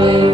away.